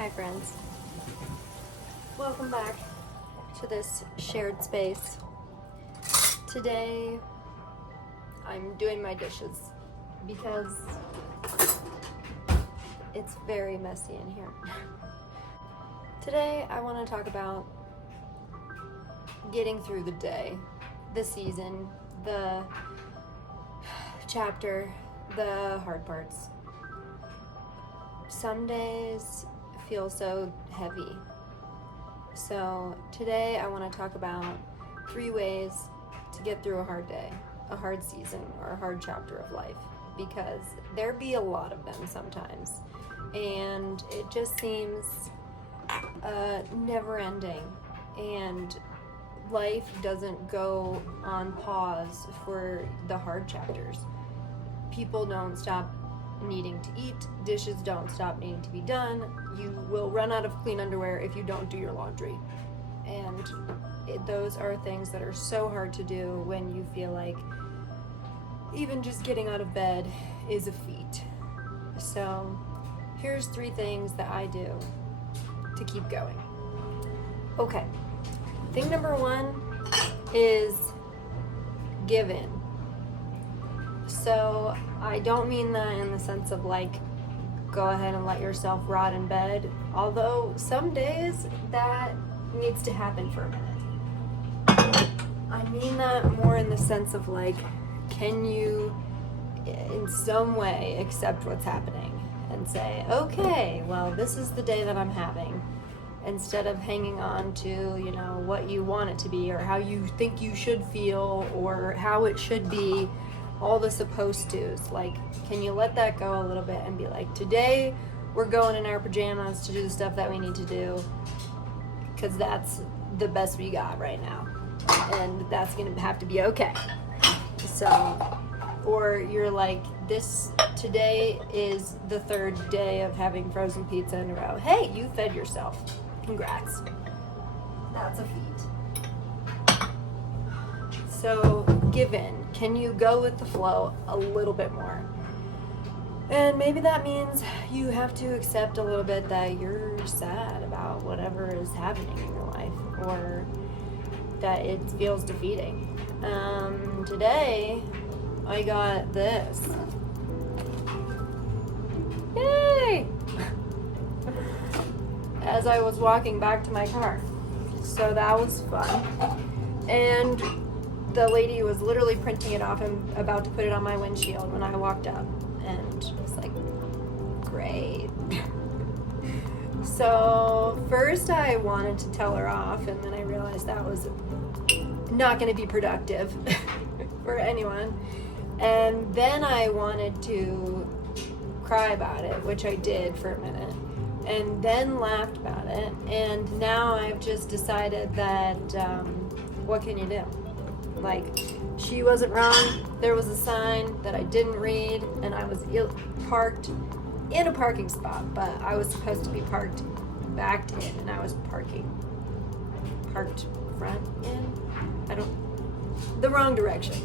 Hi friends, welcome back to this shared space. Today I'm doing my dishes because it's very messy in here. Today I want to talk about getting through the day, the season, the chapter, the hard parts. Some days feel so heavy. So today I want to talk about 3 ways to get through a hard day, a hard season, or a hard chapter of life, because there be a lot of them sometimes, and it just seems never ending, and life doesn't go on pause for the hard chapters. People don't stop needing to eat, dishes don't stop needing to be done, you will run out of clean underwear if you don't do your laundry. And those are things that are so hard to do when you feel like even just getting out of bed is a feat. So here's 3 things that I do to keep going. Okay, thing number 1 is give in. So I don't mean that in the sense of like, go ahead and let yourself rot in bed, although some days that needs to happen for a minute. I mean that more in the sense of like, can you in some way accept what's happening and say, okay, well, this is the day that I'm having, instead of hanging on to, you know, what you want it to be or how you think you should feel or how it should be. All the supposed to's. Like, can you let that go a little bit and be like, today we're going in our pajamas to do the stuff that we need to do because that's the best we got right now, and that's gonna have to be okay. So, or you're like, today is the 3rd day of having frozen pizza in a row. Hey, you fed yourself, congrats, that's a feat. So give in. Can you go with the flow a little bit more? And maybe that means you have to accept a little bit that you're sad about whatever is happening in your life, or that it feels defeating. Today I got this. Yay! As I was walking back to my car. So that was fun. And the lady was literally printing it off and about to put it on my windshield when I walked up, and I was like, great. So first I wanted to tell her off, and then I realized that was not going to be productive for anyone. And then I wanted to cry about it, which I did for a minute, and then laughed about it. And now I've just decided that what can you do? Like, she wasn't wrong. There was a sign that I didn't read, and I was parked in a parking spot, but I was supposed to be backed in, and I was parked front in. The wrong direction.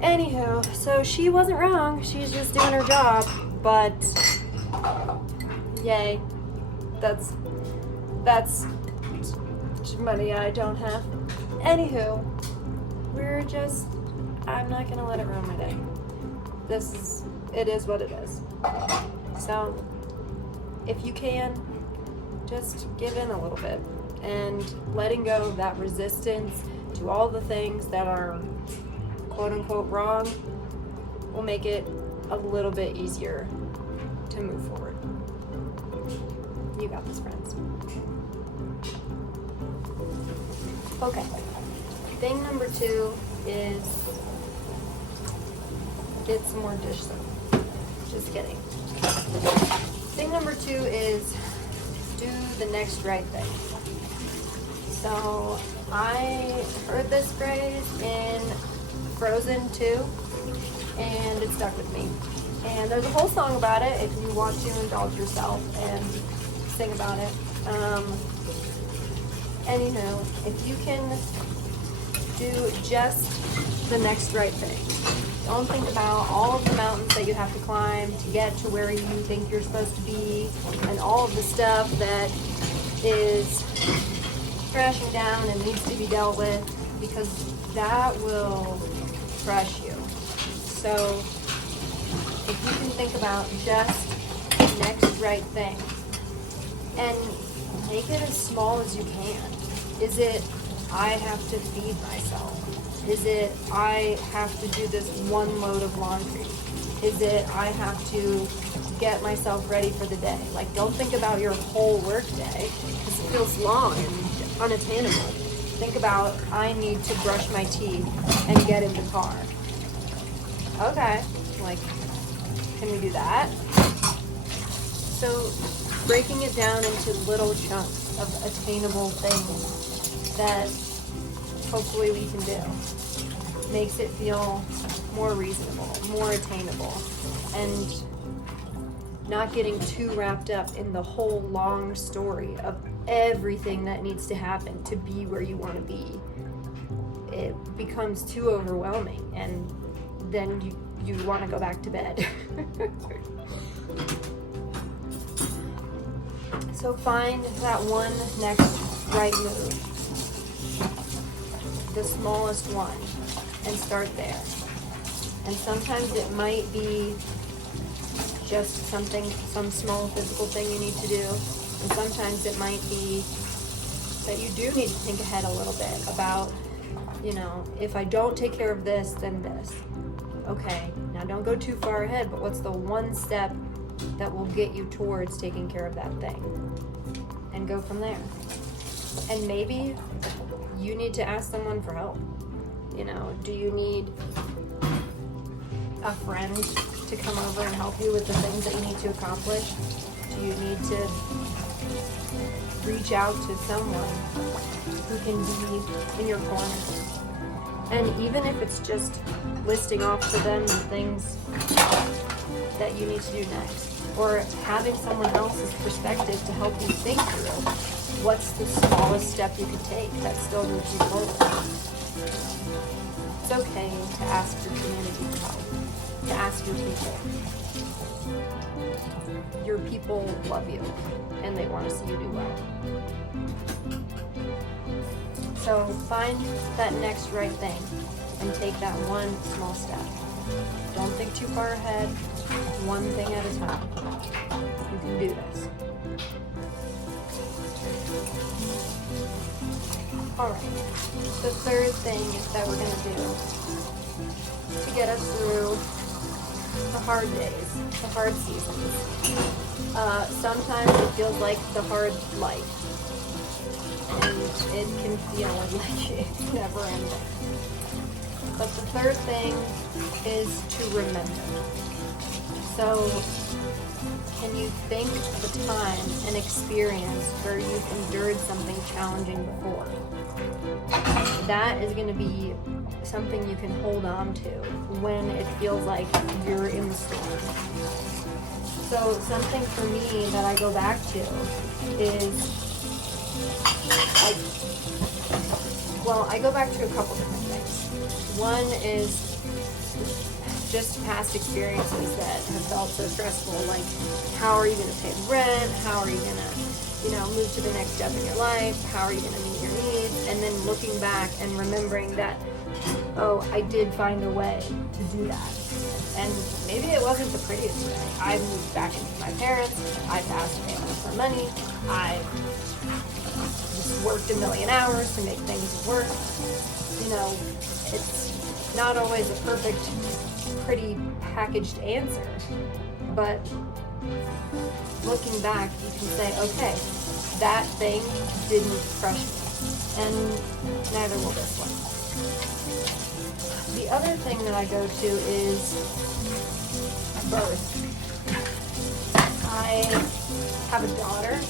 Anywho, so she wasn't wrong. She's just doing her job, but yay. That's money I don't have. Anywho, I'm not gonna let it ruin my day. It is what it is. So, if you can, just give in a little bit, and letting go of that resistance to all the things that are quote unquote wrong will make it a little bit easier to move forward. You got this, friends. Okay. Thing number 2 is get some more dish soap. Just kidding. Thing number 2 is do the next right thing. So I heard this phrase in Frozen 2, and it stuck with me. And there's a whole song about it if you want to indulge yourself and sing about it. Anywho, if you can do just the next right thing, Don't think about all of the mountains that you have to climb to get to where you think you're supposed to be, and all of the stuff that is crashing down and needs to be dealt with, because that will crush you. So if you can think about just the next right thing and make it as small as you can. Is it, I have to feed myself? Is it, I have to do this one load of laundry? Is it, I have to get myself ready for the day? Like, don't think about your whole work day, because it feels long and unattainable. Think about, I need to brush my teeth and get in the car. Okay, like, can we do that? So breaking it down into little chunks of attainable things that hopefully we can do makes it feel more reasonable, more attainable, and not getting too wrapped up in the whole long story of everything that needs to happen to be where you want to be. It becomes too overwhelming, and then you want to go back to bed. So find that one next right move, the smallest one, and start there. And sometimes it might be just something, some small physical thing you need to do, and sometimes it might be that you do need to think ahead a little bit about, you know, if I don't take care of this, then this. Okay, now don't go too far ahead, but what's the one step that will get you towards taking care of that thing? And go from there. And maybe you need to ask someone for help. You know, do you need a friend to come over and help you with the things that you need to accomplish? Do you need to reach out to someone who can be in your corner? And even if it's just listing off to them the things that you need to do next, or having someone else's perspective to help you think through what's the smallest step you could take that still moves you forward. It's okay to ask your community for help, to ask your people. Your people love you, and they want to see you do well. So find that next right thing and take that one small step. Don't think too far ahead, one thing at a time. You can do this. Alright, the third thing that we're going to do to get us through the hard days, the hard seasons. Sometimes it feels like the hard life, and it can feel like it's never ending. But the third thing is to remember. So, can you think of a time, an experience where you've endured something challenging before? That is going to be something you can hold on to when it feels like you're in the storm. So something for me that I go back to is, I go back to a couple different things. One is just past experiences that have felt so stressful, like how are you going to pay the rent, how are you going to, move to the next step in your life, how are you going to meet your needs, and then looking back and remembering that, oh, I did find a way to do that. And maybe it wasn't the prettiest way. I moved back into my parents, I passed family for money, I just worked a million hours to make things work. It's not always a perfect, pretty packaged answer, but looking back, you can say, okay, that thing didn't crush me, and neither will this one. The other thing that I go to is birth. I have a daughter,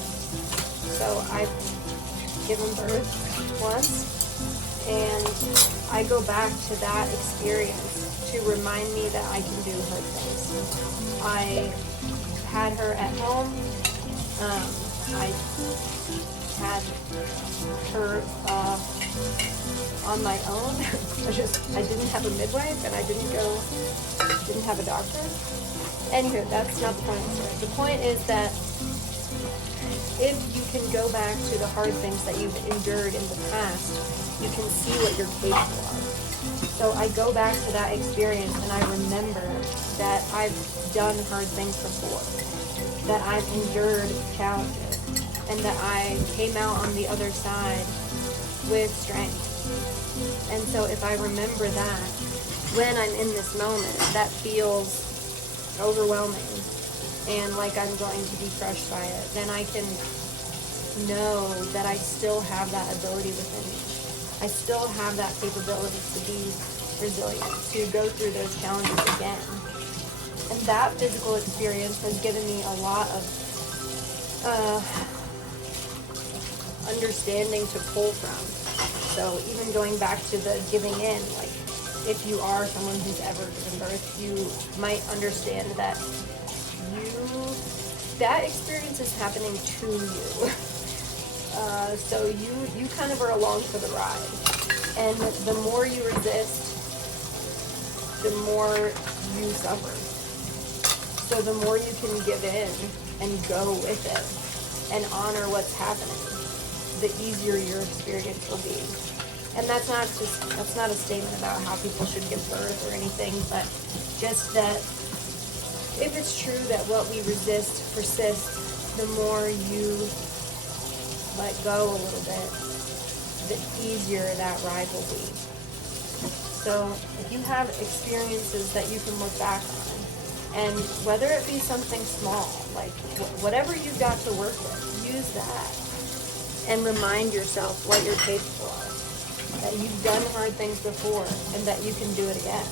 so I've given birth once, and I go back to that experience to remind me that I can do hard things. I had her at home. I had her on my own. I didn't have a midwife, and I didn't have a doctor. Anywho, that's not the point of the story. The point is that if you can go back to the hard things that you've endured in the past, you can see what you're capable of. So I go back to that experience and I remember that I've done hard things before, that I've endured challenges, and that I came out on the other side with strength. And so if I remember that, when I'm in this moment, that feels overwhelming and like I'm going to be crushed by it, then I can know that I still have that ability within me. I still have that capability to be resilient, to go through those challenges again. And that physical experience has given me a lot of understanding to pull from. So even going back to the giving in, like if you are someone who's ever given birth, you might understand that that experience is happening to you. So you kind of are along for the ride. And the more you resist, the more you suffer. So the more you can give in and go with it and honor what's happening, the easier your experience will be. And that's not a statement about how people should give birth or anything, but just that if it's true that what we resist persists, the more you let go a little bit, the easier that ride will be. So if you have experiences that you can look back on, and whether it be something small, like whatever you've got to work with, use that and remind yourself what you're capable of, that you've done hard things before and that you can do it again.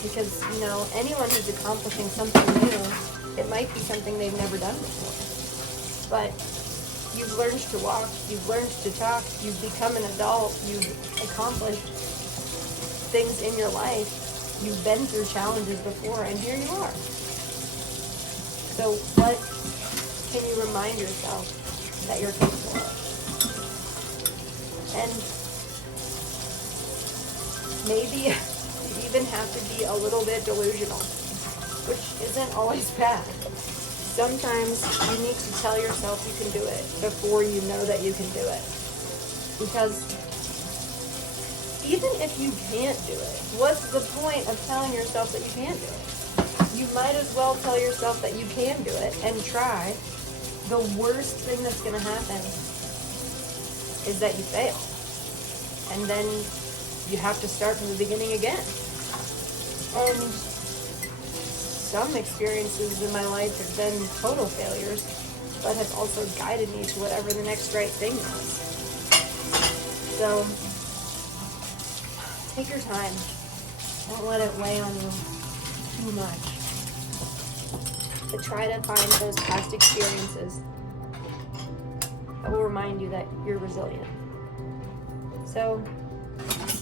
Because, anyone who's accomplishing something new, it might be something they've never done before. But you've learned to walk, you've learned to talk, you've become an adult, you've accomplished things in your life, you've been through challenges before, and here you are. So what can you remind yourself that you're capable of? And maybe you even have to be a little bit delusional, which isn't always bad. Sometimes you need to tell yourself you can do it before you know that you can do it. Because even if you can't do it, what's the point of telling yourself that you can't do it? You might as well tell yourself that you can do it and try. The worst thing that's going to happen is that you fail. And then you have to start from the beginning again. And some experiences in my life have been total failures, but have also guided me to whatever the next right thing was. So, take your time. Don't let it weigh on you too much. But try to find those past experiences that will remind you that you're resilient. So,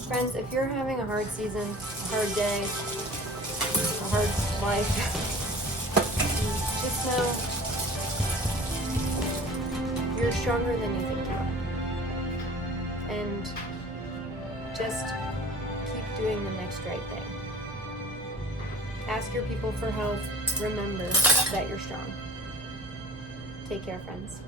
friends, if you're having a hard season, a hard day, a hard life, just know you're stronger than you think you are. And just keep doing the next right thing. Ask your people for help. Remember that you're strong. Take care, friends.